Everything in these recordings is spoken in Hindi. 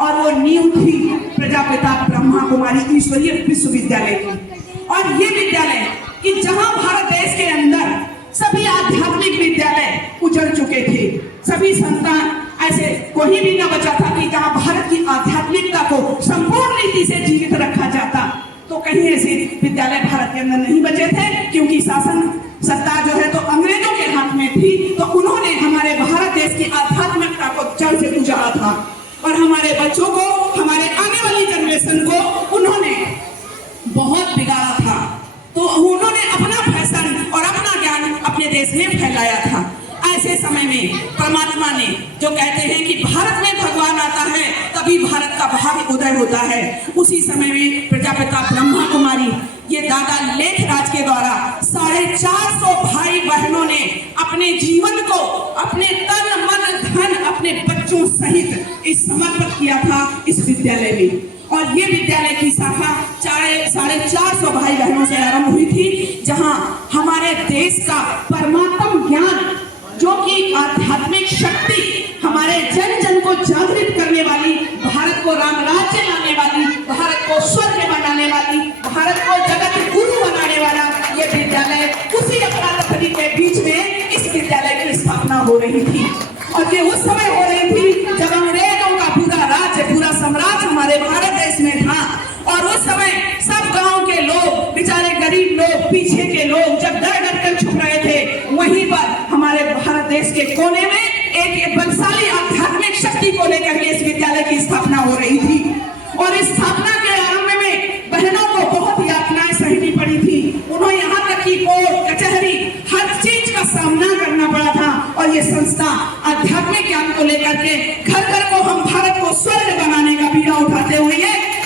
और वो नींव थी प्रजापिता ब्रह्मा कुमारी ईश्वरीय विश्वविद्यालय की। और ये विद्यालय कि जहां भारत देश के अंदर सभी आध्यात्मिक विद्यालय उजड़ चुके थे, सभी संतान ऐसे कोई भी न बचा था कि जहां भारत की आध्यात्मिकता को संपूर्ण रीति से जीवित रखा जाता, तो कहीं ऐसे विद्यालय भारत के अंदर नहीं बचे थे, क्योंकि शासन सत्ता जो है तो अंग्रेजों के हाथ में थी। तो उन्होंने हमारे भारत देश की आध्यात्मिकता को जड़ से उजाड़ा था और हमारे बच्चों को, हमारे आने वाली जनरेशन को उन्होंने बहुत बिगाड़ा था। तो उन्होंने अपना फैशन और अपना ज्ञान अपने देश में फैलाया था। ऐसे समय में परमात्मा ने जो कहते हैं कि भारत में भगवान आता है तभी भारत का भाग्य उदय होता है, उसी समय में प्रजापिता ब्रह्मा कुमारी ये दादा लेखराज के द्वारा 450 भाई बहनों ने अपने जीवन को, अपने तन मन धन, अपने बच्चों सहित इस समर्पित किया था इस विद्यालय में। और ये विद्यालय की शाखा 450 भाई बहनों से आरंभ हुई थी, जहां हमारे देश का परमात्म ज्ञान, जो कि आध्यात्मिक शक्ति, हमारे जन जन को जागृत करने वाली, भारत को राम राज्य लाने वाली, भारत को स्वर्ग बनाने वाली, भारत को जगत गुरु बनाने वाला ये विद्यालय, उसी अफरा-तफरी के बीच में इस विद्यालय की स्थापना हो रही थी। और ये उस समय हो रही थी जब अंग्रेजों का पूरा राज्य, पूरा साम्राज्य हमारे भारत देश में था। और उस समय सब गांव के लोग, बेचारे गरीब लोग, पीछे के लोग जब डर डर कर छुप रहे थे, वहीं पर हमारे भारत देश के कोने में एक बलशाली आध्यात्मिक शक्ति को लेकर के इस विद्यालय की स्थापना हो रही थी। और इस स्थापना के आरंभ में बहनों को बहुत यातनाएं सहनी पड़ी थी। उन्होंने यहाँ तक की कोर्ट कचहरी हर चीज का सामना करना पड़ा था। और ये संस्था आध्यात्मिक ज्ञान को लेकर के घर घर को हम भारत को स्वर्ग बनाने का बीड़ा उठाते हुए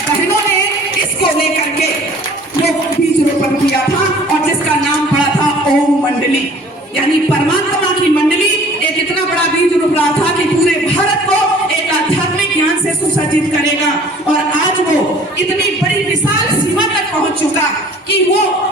बहनों ने इसको लेकर के लोग बीज रोपण किया था, और जिसका नाम पड़ा था ओम मंडली, यानी परमात्मा की मंडली। एक इतना बड़ा बीज रोप रहा था कि पूरे भारत को एक आध्यात्मिक ज्ञान से सुसज्जित करेगा। और आज वो इतनी बड़ी विशाल सीमा तक पहुंच चुका कि वो